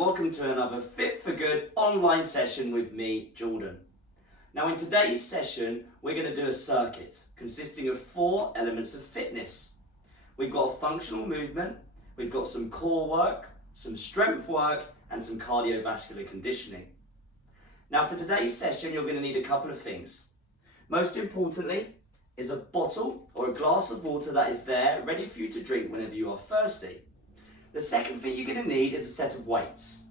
welcome to another Fit for Good online session with me, Jordan. Now in today's session, we're going to do a circuit consisting of 4 elements of fitness. We've got a functional movement, we've got some core work, some strength work and some cardiovascular conditioning. Now for today's session, you're going to need a couple of things. Most importantly is a bottle or a glass of water that is there ready for you to drink whenever you are thirsty. The second thing you're going to need is a set of weights.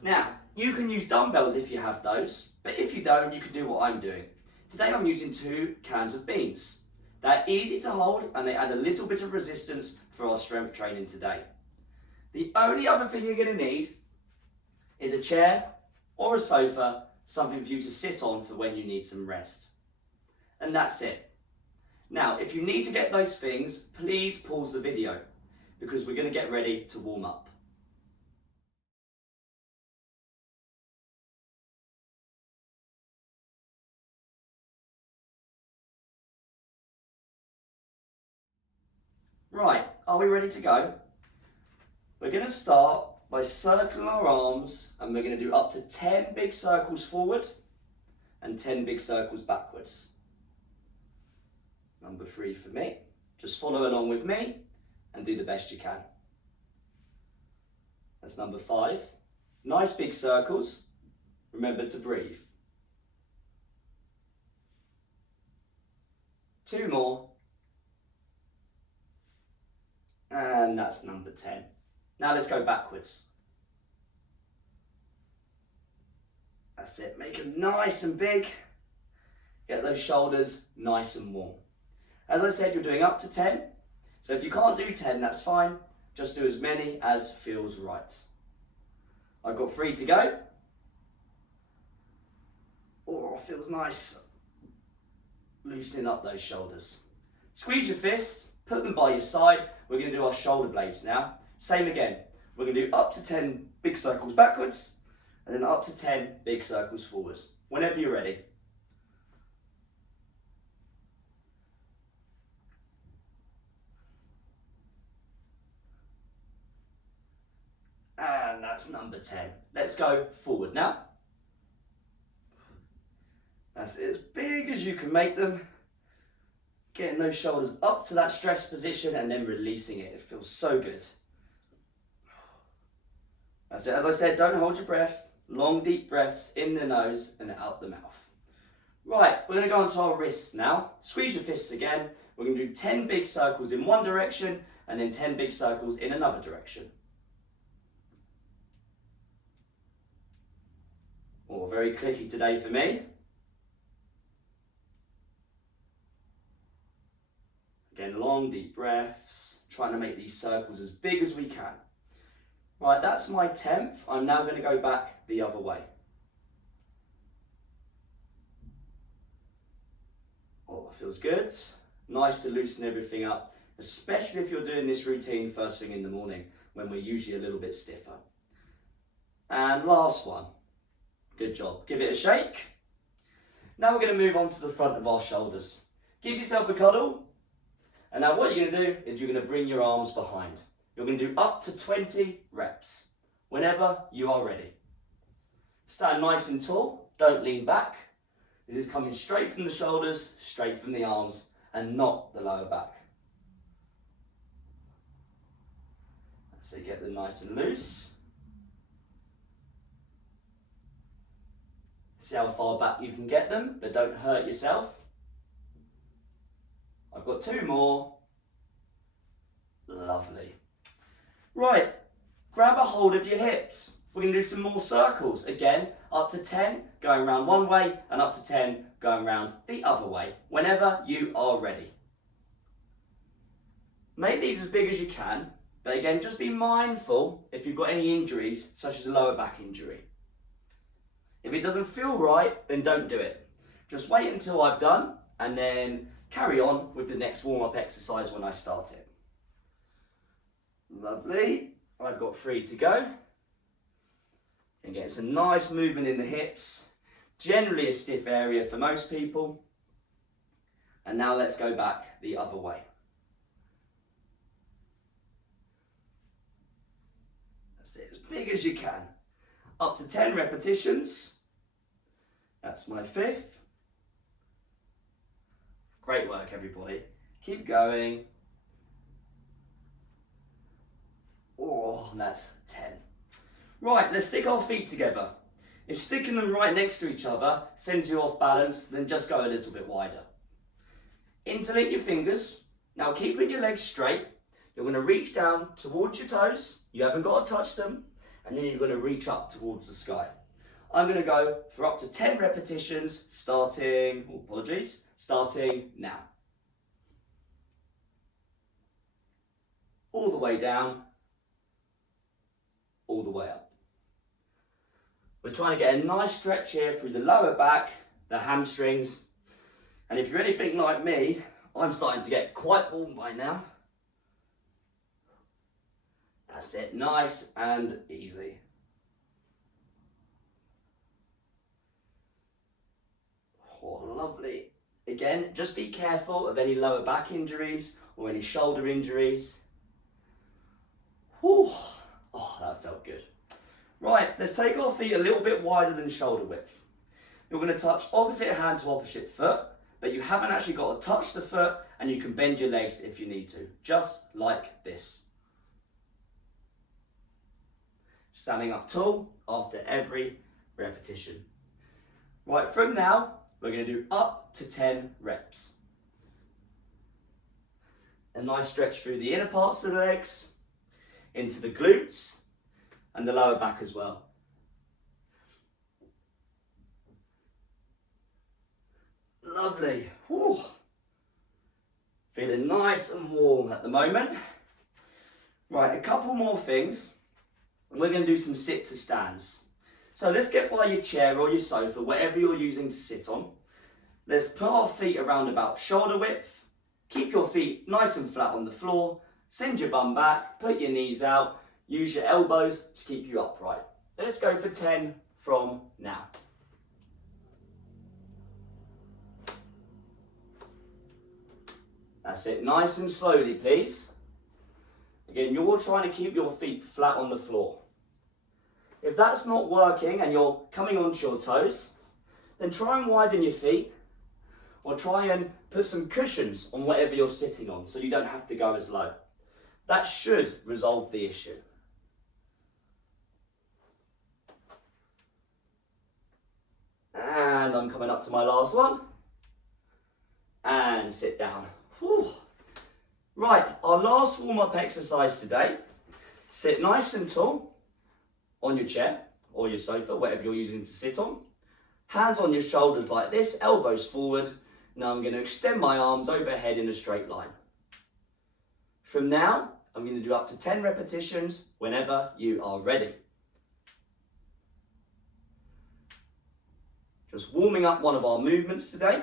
Now, you can use dumbbells if you have those, but if you don't, you can do what I'm doing. Today I'm using 2 cans of beans. They're easy to hold and they add a little bit of resistance for our strength training today. The only other thing you're going to need is a chair or a sofa, something for you to sit on for when you need some rest. And that's it. Now, if you need to get those things, please pause the video, because we're going to get ready to warm up. Right, are we ready to go? We're going to start by circling our arms and we're going to do up to 10 big circles forward and 10 big circles backwards. Number 3 for me. Just follow along with me and do the best you can. That's number 5. Nice big circles. Remember to breathe. 2 more. And that's number 10. Now let's go backwards. That's it. Make them nice and big. Get those shoulders nice and warm. As I said, you're doing up to 10. So if you can't do 10, that's fine. Just do as many as feels right. I've got 3 to go. Oh, feels nice. Loosening up those shoulders. Squeeze your fists, put them by your side. We're going to do our shoulder blades now. Same again. We're going to do up to 10 big circles backwards and then up to 10 big circles forwards. Whenever you're ready. And that's number 10. Let's go forward now. That's it, as big as you can make them. Getting those shoulders up to that stress position and then releasing it. It feels so good. That's it. As I said, don't hold your breath. Long, deep breaths in the nose and out the mouth. Right, we're going to go onto our wrists now. Squeeze your fists again. We're going to do 10 big circles in one direction and then 10 big circles in another direction. Oh, very clicky today for me. Again, long, deep breaths, trying to make these circles as big as we can. Right, that's my 10th. I'm now going to go back the other way. Oh, feels good. Nice to loosen everything up, especially if you're doing this routine first thing in the morning, when we're usually a little bit stiffer. And last one. Good job. Give it a shake. Now we're going to move on to the front of our shoulders. Give yourself a cuddle. And now what you're going to do is you're going to bring your arms behind. You're going to do up to 20 reps, whenever you are ready. Stand nice and tall. Don't lean back. This is coming straight from the shoulders, straight from the arms, and not the lower back. So get them nice and loose. See how far back you can get them, but don't hurt yourself. I've got 2 more. Lovely. Right, grab a hold of your hips. We're going to do some more circles. Again, up to 10, going around one way, and up to 10, going around the other way, whenever you are ready. Make these as big as you can, but again, just be mindful if you've got any injuries, such as a lower back injury. If it doesn't feel right, then don't do it. Just wait until I've done and then carry on with the next warm-up exercise when I start it. Lovely. I've got 3 to go. And get some nice movement in the hips. Generally a stiff area for most people. And now let's go back the other way. That's it, as big as you can. Up to 10 repetitions. That's my 5th. Great work, everybody. Keep going. Oh, that's 10. Right, let's stick our feet together. If sticking them right next to each other sends you off balance, then just go a little bit wider. Interlink your fingers. Now keeping your legs straight, you're going to reach down towards your toes. You haven't got to touch them. And then you're going to reach up towards the sky. I'm going to go for up to 10 repetitions starting now. All the way down, all the way up. We're trying to get a nice stretch here through the lower back, the hamstrings. And if you're anything like me, I'm starting to get quite warm by now. That's it, nice and easy. Oh, lovely. Again, just be careful of any lower back injuries or any shoulder injuries. Whew. Oh, that felt good. Right, let's take our feet a little bit wider than shoulder width. You're going to touch opposite hand to opposite foot, but you haven't actually got to touch the foot, and you can bend your legs if you need to, just like this. Standing up tall after every repetition. Right, from now, we're going to do up to 10 reps. A nice stretch through the inner parts of the legs, into the glutes, and the lower back as well. Lovely. Whew. Feeling nice and warm at the moment. Right, a couple more things. We're going to do some sit to stands. So let's get by your chair or your sofa, whatever you're using to sit on. Let's put our feet around about shoulder width. Keep your feet nice and flat on the floor. Send your bum back, put your knees out. Use your elbows to keep you upright. Let's go for 10 from now. That's it, nice and slowly, please. Again, you're trying to keep your feet flat on the floor. If that's not working and you're coming onto your toes, then try and widen your feet, or try and put some cushions on whatever you're sitting on so you don't have to go as low. That should resolve the issue. And I'm coming up to my last one. And sit down. Whew. Right, our last warm-up exercise today. Sit nice and tall on your chair or your sofa, whatever you're using to sit on. Hands on your shoulders like this, elbows forward. Now I'm going to extend my arms overhead in a straight line. From now, I'm going to do up to 10 repetitions whenever you are ready. Just warming up one of our movements today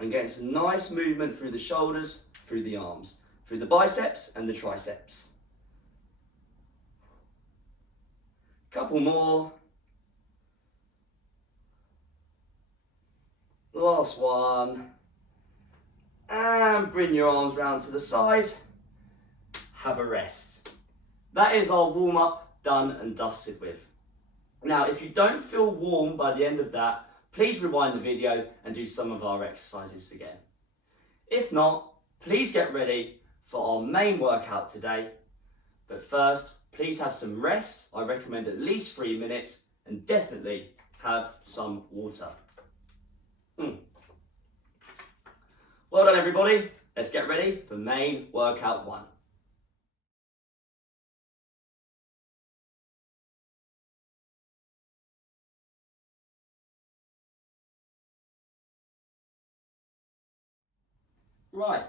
and getting some nice movement through the shoulders, through the arms, through the biceps and the triceps. Couple more. Last one. And bring your arms round to the side. Have a rest. That is our warm up done and dusted with. Now, if you don't feel warm by the end of that, please rewind the video and do some of our exercises again. If not, please get ready for our main workout today. But first, please have some rest. I recommend at least 3 minutes, and definitely have some water. Well done, everybody. Let's get ready for main workout 1. Right,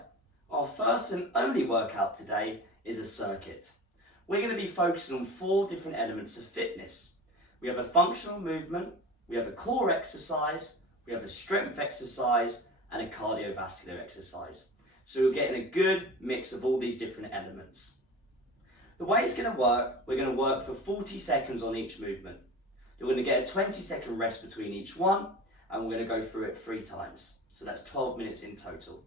our first and only workout today is a circuit. We're going to be focusing on 4 different elements of fitness. We have a functional movement, we have a core exercise, we have a strength exercise, and a cardiovascular exercise. So we're getting a good mix of all these different elements. The way it's going to work, we're going to work for 40 seconds on each movement. You're going to get a 20-second rest between each one, and we're going to go through it 3 times. So that's 12 minutes in total.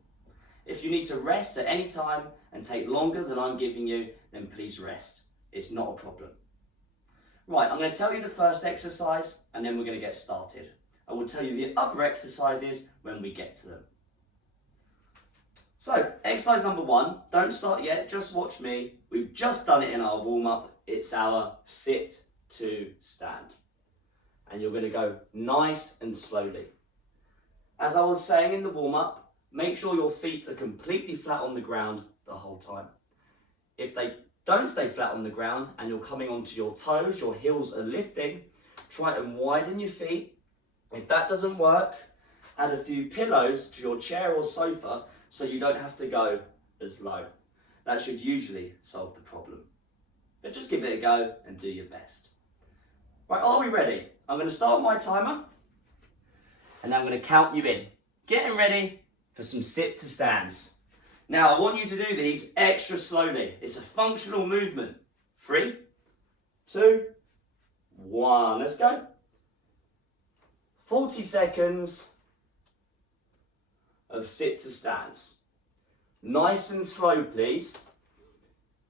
If you need to rest at any time and take longer than I'm giving you, then please rest. It's not a problem. Right, I'm going to tell you the first exercise and then we're going to get started. I will tell you the other exercises when we get to them. So, exercise number 1, don't start yet, just watch me. We've just done it in our warm-up. It's our sit to stand. And you're going to go nice and slowly. As I was saying in the warm-up, make sure your feet are completely flat on the ground the whole time. If they don't stay flat on the ground and you're coming onto your toes, your heels are lifting, try and widen your feet. If that doesn't work, add a few pillows to your chair or sofa so you don't have to go as low. That should usually solve the problem. But just give it a go and do your best. Right, are we ready? I'm going to start my timer and I'm going to count you in. Getting ready for some sit to stands. Now, I want you to do these extra slowly. It's a functional movement. 3, 2, 1. Let's go. 40 seconds of sit to stands. Nice and slow, please.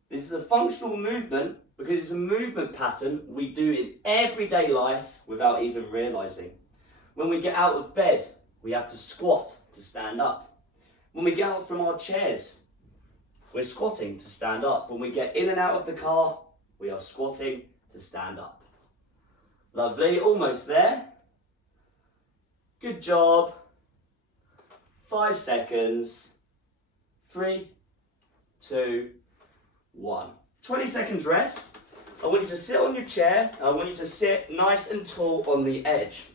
This is a functional movement because it's a movement pattern we do in everyday life without even realising. When we get out of bed, we have to squat to stand up. When we get up from our chairs, we're squatting to stand up. When we get in and out of the car, we are squatting to stand up. Lovely, almost there. Good job. 5 seconds. 3, 2, 1. 20 seconds rest. I want you to sit on your chair. I want you to sit nice and tall on the edge.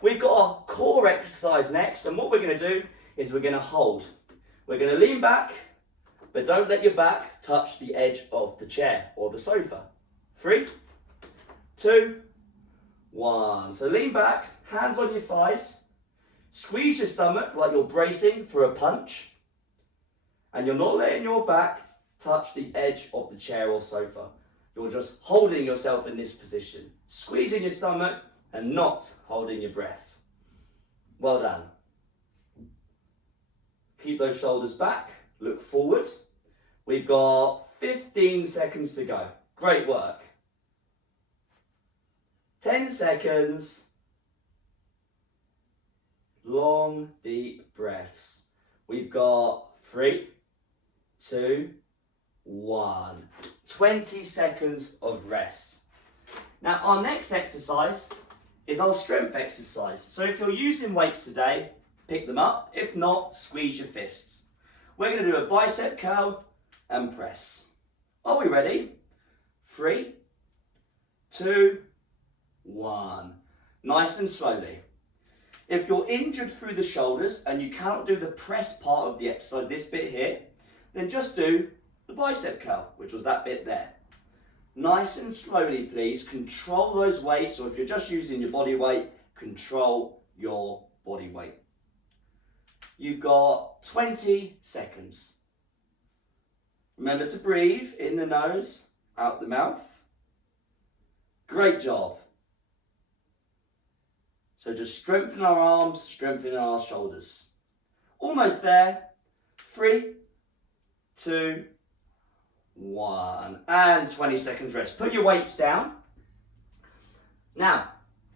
We've got our core exercise next, and what we're going to do is we're going to hold. We're going to lean back, but don't let your back touch the edge of the chair or the sofa. 3, 2, 1. So lean back, hands on your thighs. Squeeze your stomach like you're bracing for a punch. And you're not letting your back touch the edge of the chair or sofa. You're just holding yourself in this position. Squeezing your stomach and not holding your breath. Well done. Keep those shoulders back, look forward. We've got 15 seconds to go. Great work. 10 seconds. Long, deep breaths. We've got 3, 2, 1. 20 seconds of rest. Now, our next exercise is our strength exercise. So if you're using weights today, pick them up. If not, squeeze your fists. We're going to do a bicep curl and press. Are we ready? 3, 2, 1. Nice and slowly. If you're injured through the shoulders and you cannot do the press part of the exercise, this bit here, then just do the bicep curl, which was that bit there. Nice and slowly, please. Control those weights, or if you're just using your body weight, control your body weight. You've got 20 seconds. Remember to breathe in the nose, out the mouth. Great job. So just strengthen our arms, strengthen our shoulders. Almost there. 3, 2, 1. And 20 seconds rest. Put your weights down. Now,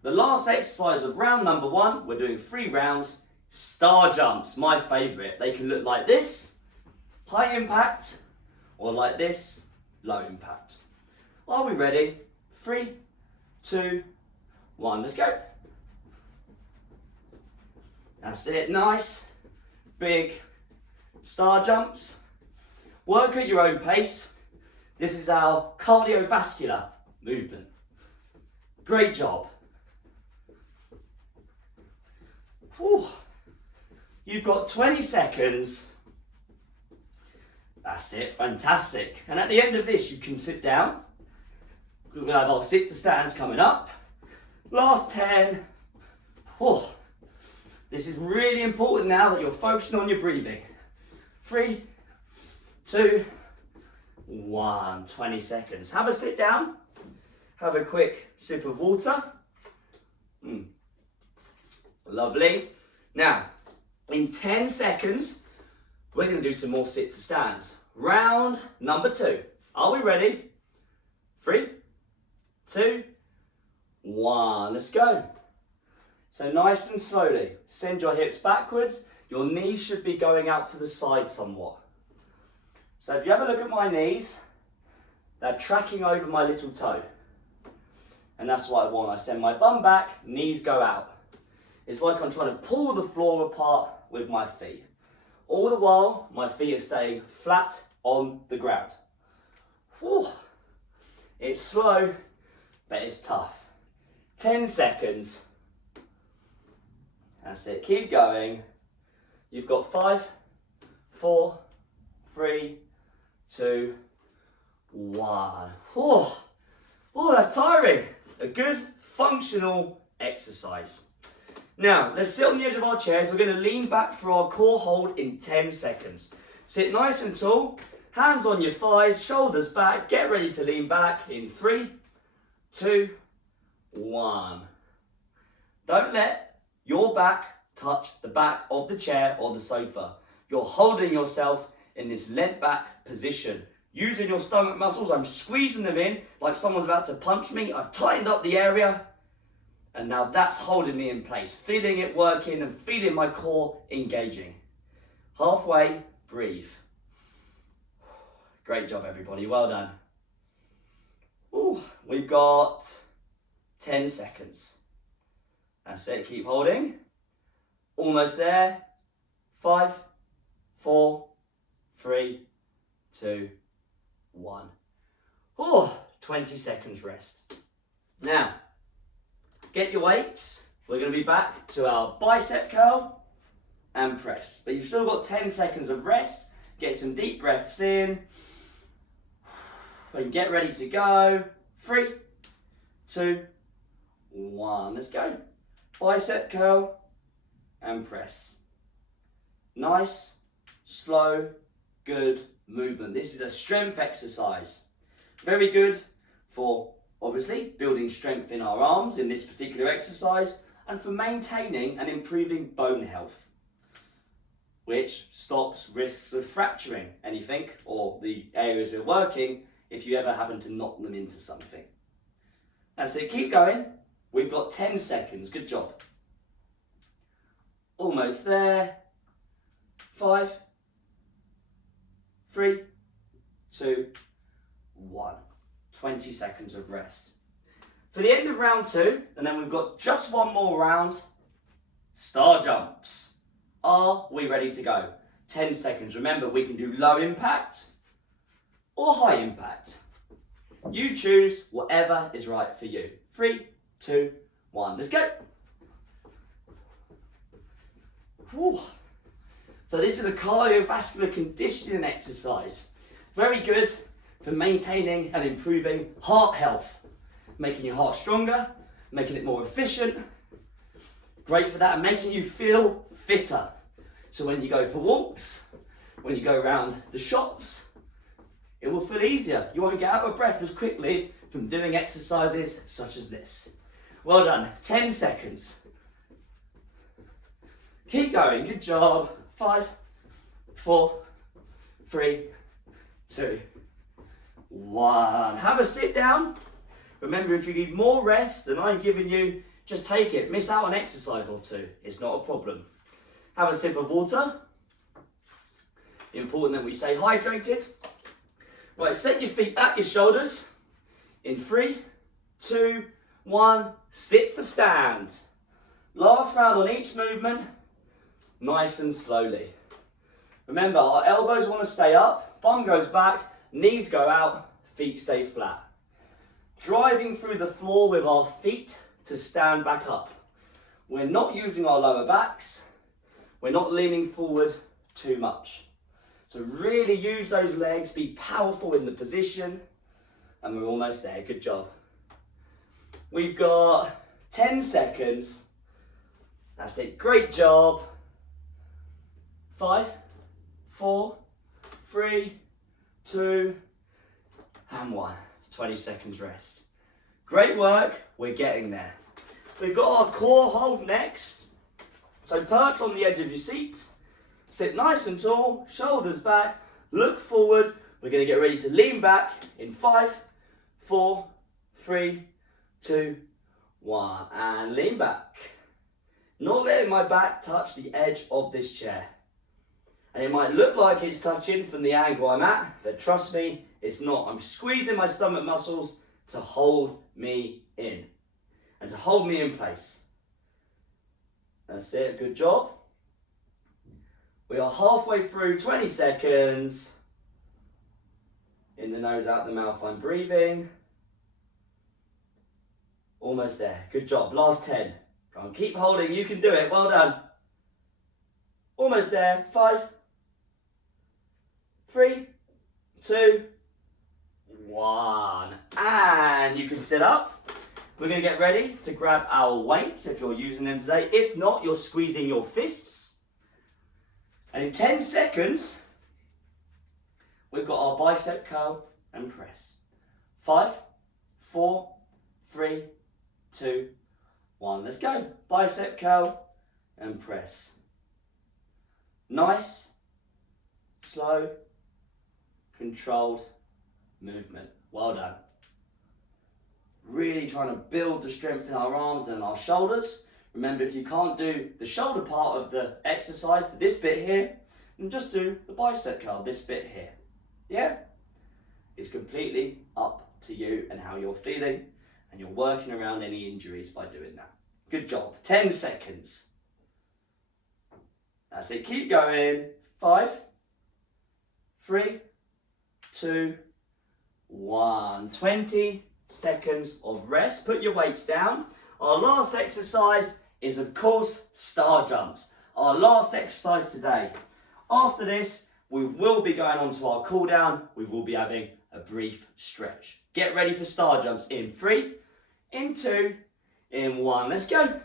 the last exercise of round number 1, we're doing 3 rounds. Star jumps, my favourite. They can look like this, high impact, or like this, low impact. Are we ready? 3, 2, 1. Let's go. That's it. Nice, big star jumps. Work at your own pace. This is our cardiovascular movement. Great job. Whew. You've got 20 seconds. That's it, fantastic. And at the end of this, you can sit down. We're going to have our sit to stands coming up. Last 10. Whew. This is really important now that you're focusing on your breathing. 3, 2, 1. 20 seconds. Have a sit down. Have a quick sip of water. Lovely. Now, in 10 seconds, we're going to do some more sit to stands. Round number 2. Are we ready? 3, 2, 1. Let's go. So nice and slowly, send your hips backwards. Your knees should be going out to the side somewhat. So if you have a look at my knees, they're tracking over my little toe. And that's what I want. I send my bum back, knees go out. It's like I'm trying to pull the floor apart with my feet. All the while, my feet are staying flat on the ground. Whew. It's slow, but it's tough. 10 seconds. That's it. Keep going. You've got 5, 4, 3, 2, 1. Oh, that's tiring. A good functional exercise. Now, let's sit on the edge of our chairs. We're going to lean back for our core hold in 10 seconds. Sit nice and tall, hands on your thighs, shoulders back. Get ready to lean back in 3, 2, 1. Don't let your back touch the back of the chair or the sofa. You're holding yourself in this leant back position. Using your stomach muscles, I'm squeezing them in like someone's about to punch me. I've tightened up the area, and now that's holding me in place. Feeling it working and feeling my core engaging. Halfway, breathe. Great job, everybody. Well done. Ooh, we've got 10 seconds. That's it. Keep holding. Almost there. 5, 4, 3, 2, 1. Oh, 20 seconds rest. Now, get your weights. We're going to be back to our bicep curl and press. But you've still got 10 seconds of rest. Get some deep breaths in. And get ready to go. 3, 2, 1. Let's go. Bicep curl and press. Nice, slow, good movement. This is a strength exercise. Very good for obviously building strength in our arms in this particular exercise and for maintaining and improving bone health, which stops risks of fracturing anything or the areas we're working if you ever happen to knock them into something. That's it, keep going. We've got 10 seconds, good job. Almost there. 5, 3, 2, 1. 20 seconds of rest. For the end of round 2, and then we've got just one more round, star jumps. Are we ready to go? 10 seconds. Remember, we can do low impact or high impact. You choose whatever is right for you. 3, 2, 1. Let's go. Whew. So this is a cardiovascular conditioning exercise. Very good for maintaining and improving heart health. Making your heart stronger, making it more efficient. Great for that and making you feel fitter. So when you go for walks, when you go around the shops, it will feel easier. You won't get out of breath as quickly from doing exercises such as this. Well done. 10 seconds. Keep going. Good job. 5, 4, 3, 2, 1. Have a sit down. Remember, if you need more rest than I'm giving you, just take it. Miss out on exercise or two. It's not a problem. Have a sip of water. Important that we stay hydrated. Right, set your feet at your shoulders. In 3, 2, 1. Sit to stand. Last round on each movement. Nice and slowly. Remember, our elbows want to stay up, bum goes back, knees go out, feet stay flat. Driving through the floor with our feet to stand back up. We're not using our lower backs. We're not leaning forward too much. So really use those legs, be powerful in the position, and we're almost there. Good job. We've got 10 seconds. That's it. Great job. 5, 4, 3, 2, and 1. 20 seconds rest. Great work. We're getting there. We've got our core hold next. So perch on the edge of your seat. Sit nice and tall, shoulders back, look forward. We're going to get ready to lean back in 5, 4, 3, 2, 1, and lean back. Not letting my back touch the edge of this chair. And it might look like it's touching from the angle I'm at, but trust me, it's not. I'm squeezing my stomach muscles to hold me in and to hold me in place. That's it, good job. We are halfway through, 20 seconds. In the nose, out the mouth, I'm breathing. Almost there, good job, last 10. Go on, keep holding, you can do it, well done. Almost there, 5, 3, 2, 1. And you can sit up. We're going to get ready to grab our weights if you're using them today. If not, you're squeezing your fists. And in 10 seconds, we've got our bicep curl and press. 5, 4, 3, 2, 1. Let's go. Bicep curl and press. Nice, slow, controlled movement. Well done. Really trying to build the strength in our arms and our shoulders. Remember, if you can't do the shoulder part of the exercise, this bit here, then just do the bicep curl, this bit here. Yeah? It's completely up to you and how you're feeling, and you're working around any injuries by doing that. Good job. 10 seconds. That's it. Keep going. 5, 3, 2, 1. 20 seconds of rest. Put your weights down. Our last exercise is, of course, star jumps. Our last exercise today. After this, we will be going on to our cool down. We will be having a brief stretch. Get ready for star jumps in 3, in 2, in 1. Let's go.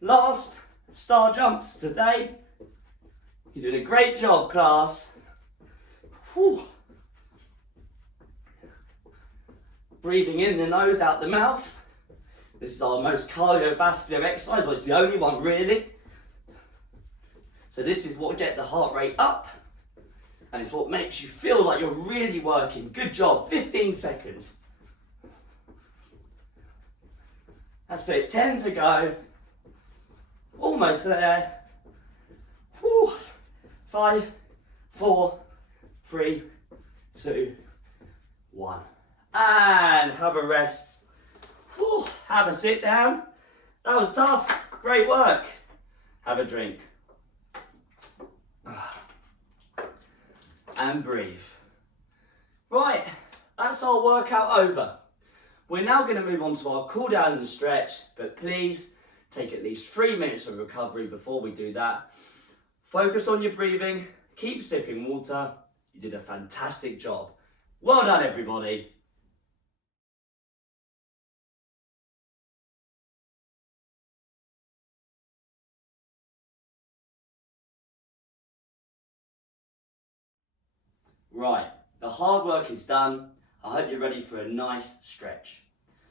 Last star jumps today. You're doing a great job, class. Whew. Breathing in the nose, out the mouth. This is our most cardiovascular exercise. Well, it's the only one, really. So this is what gets the heart rate up. And it's what makes you feel like you're really working. Good job. 15 seconds. That's it. 10 to go. Almost there. Whew. 5, 4, 3, 2, 1. And have a rest. Whew. Have a sit down. That was tough. Great work. Have a drink. And breathe. Right, that's our workout over. We're now going to move on to our cool down and stretch, but please take at least 3 minutes of recovery before we do that. Focus on your breathing, keep sipping water. You did a fantastic job. Well done, everybody. Right, the hard work is done. I hope you're ready for a nice stretch.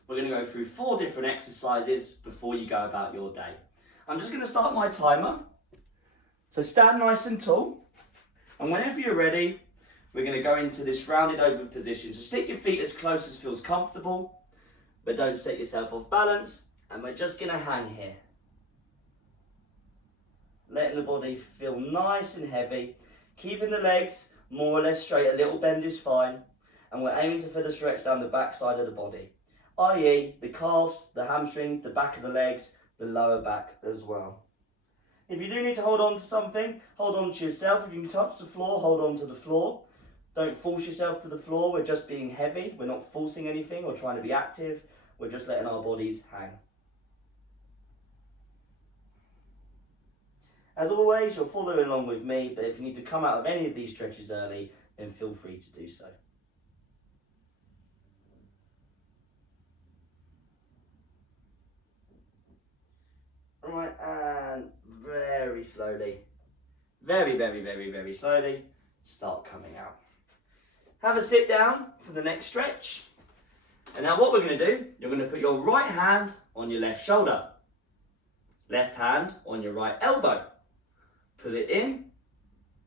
We're going to go through 4 different exercises before you go about your day. I'm just going to start my timer. So stand nice and tall. And whenever you're ready, we're going to go into this rounded over position. So stick your feet as close as feels comfortable, but don't set yourself off balance. And we're just going to hang here. Letting the body feel nice and heavy. Keeping the legs more or less straight, a little bend is fine. And we're aiming to feel a stretch down the back side of the body, i.e. the calves, the hamstrings, the back of the legs, the lower back as well. If you do need to hold on to something, hold on to yourself. If you can touch the floor, hold on to the floor. Don't force yourself to the floor. We're just being heavy. We're not forcing anything or trying to be active. We're just letting our bodies hang. As always, you're following along with me, but if you need to come out of any of these stretches early, then feel free to do so. Right, and very slowly, very slowly, start coming out. Have a sit down for the next stretch. And now what we're going to do, you're going to put your right hand on your left shoulder. Left hand on your right elbow. Pull it in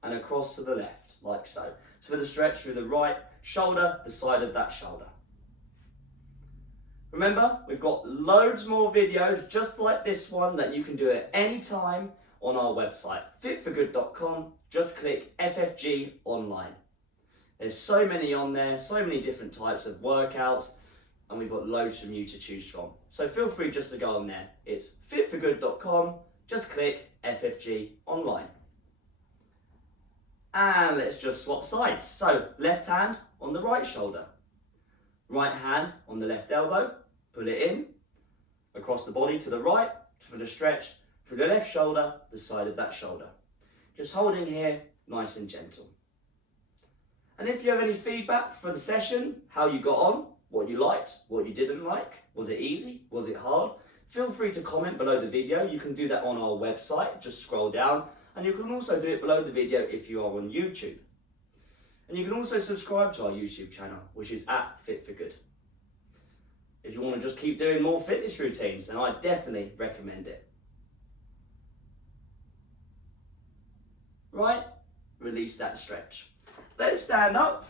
and across to the left, like so. So for the stretch through the right shoulder, the side of that shoulder. Remember, we've got loads more videos just like this one that you can do at any time on our website, fitforgood.com. Just click FFG online. There's so many on there, so many different types of workouts, and we've got loads from you to choose from. So feel free just to go on there. It's fitforgood.com, just click FFG online. And let's just swap sides. So left hand on the right shoulder, right hand on the left elbow, pull it in, across the body to the right, for the stretch, through the left shoulder, the side of that shoulder. Just holding here, nice and gentle. And if you have any feedback for the session, how you got on, what you liked, what you didn't like, was it easy, was it hard, feel free to comment below the video. You can do that on our website, just scroll down, and you can also do it below the video if you are on YouTube. And you can also subscribe to our YouTube channel, which is at Fit for Good. If you want to just keep doing more fitness routines, then I definitely recommend it. Right, release that stretch. Let's stand up.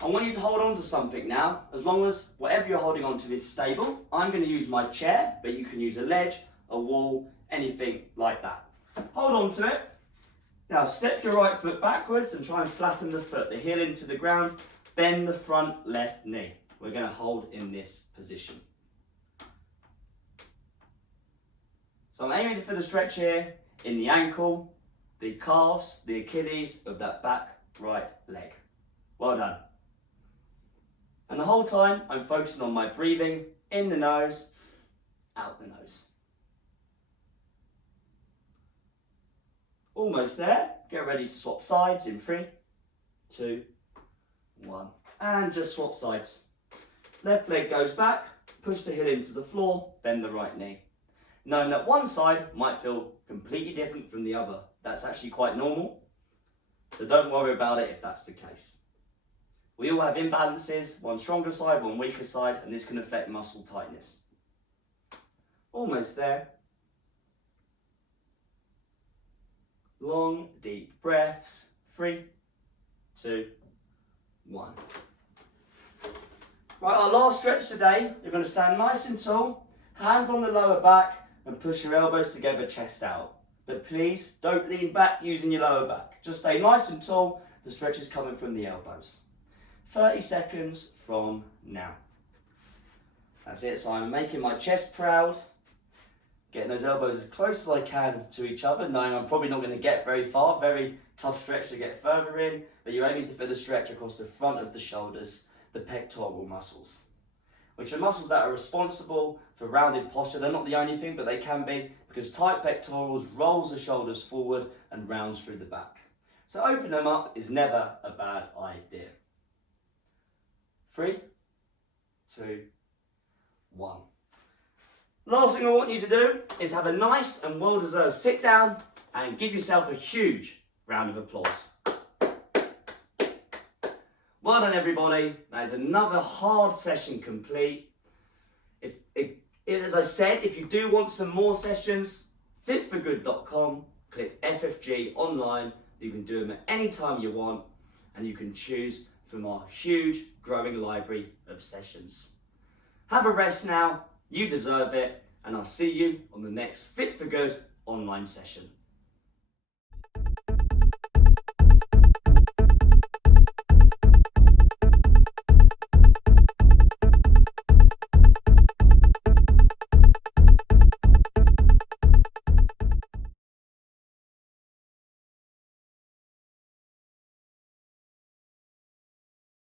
I want you to hold on to something now, as long as whatever you're holding on to is stable. I'm going to use my chair, but you can use a ledge, a wall, anything like that. Hold on to it. Now step your right foot backwards and try and flatten the foot, the heel into the ground, bend the front left knee. We're going to hold in this position. So I'm aiming for the stretch here in the ankle, the calves, the Achilles of that back right leg. Well done. And the whole time I'm focusing on my breathing in the nose, out the nose. Almost there. Get ready to swap sides in 3, 2, 1. And just swap sides. Left leg goes back, push the heel into the floor, bend the right knee. Knowing that one side might feel completely different from the other. That's actually quite normal. So don't worry about it if that's the case. We all have imbalances, one stronger side, one weaker side, and this can affect muscle tightness. Almost there. Long, deep breaths. 3, 2, 1. Right, our last stretch today, you're going to stand nice and tall, hands on the lower back, and push your elbows together, chest out. But please don't lean back using your lower back. Just stay nice and tall. The stretch is coming from the elbows. 30 seconds from now. That's it. So I'm making my chest proud. Getting those elbows as close as I can to each other, knowing I'm probably not going to get very far. Very tough stretch to get further in. But you're aiming to feel the stretch across the front of the shoulders, the pectoral muscles, which are muscles that are responsible for rounded posture. They're not the only thing, but they can be, because tight pectorals rolls the shoulders forward and rounds through the back. So open them up is never a bad idea. 3, 2, 1. Last thing I want you to do is have a nice and well-deserved sit down and give yourself a huge round of applause. Well done, everybody. That is another hard session complete. As I said, if you do want some more sessions, fitforgood.com, click FFG online. You can do them at any time you want, and you can choose from our huge growing library of sessions. Have a rest now, you deserve it, and I'll see you on the next Fit for Good online session.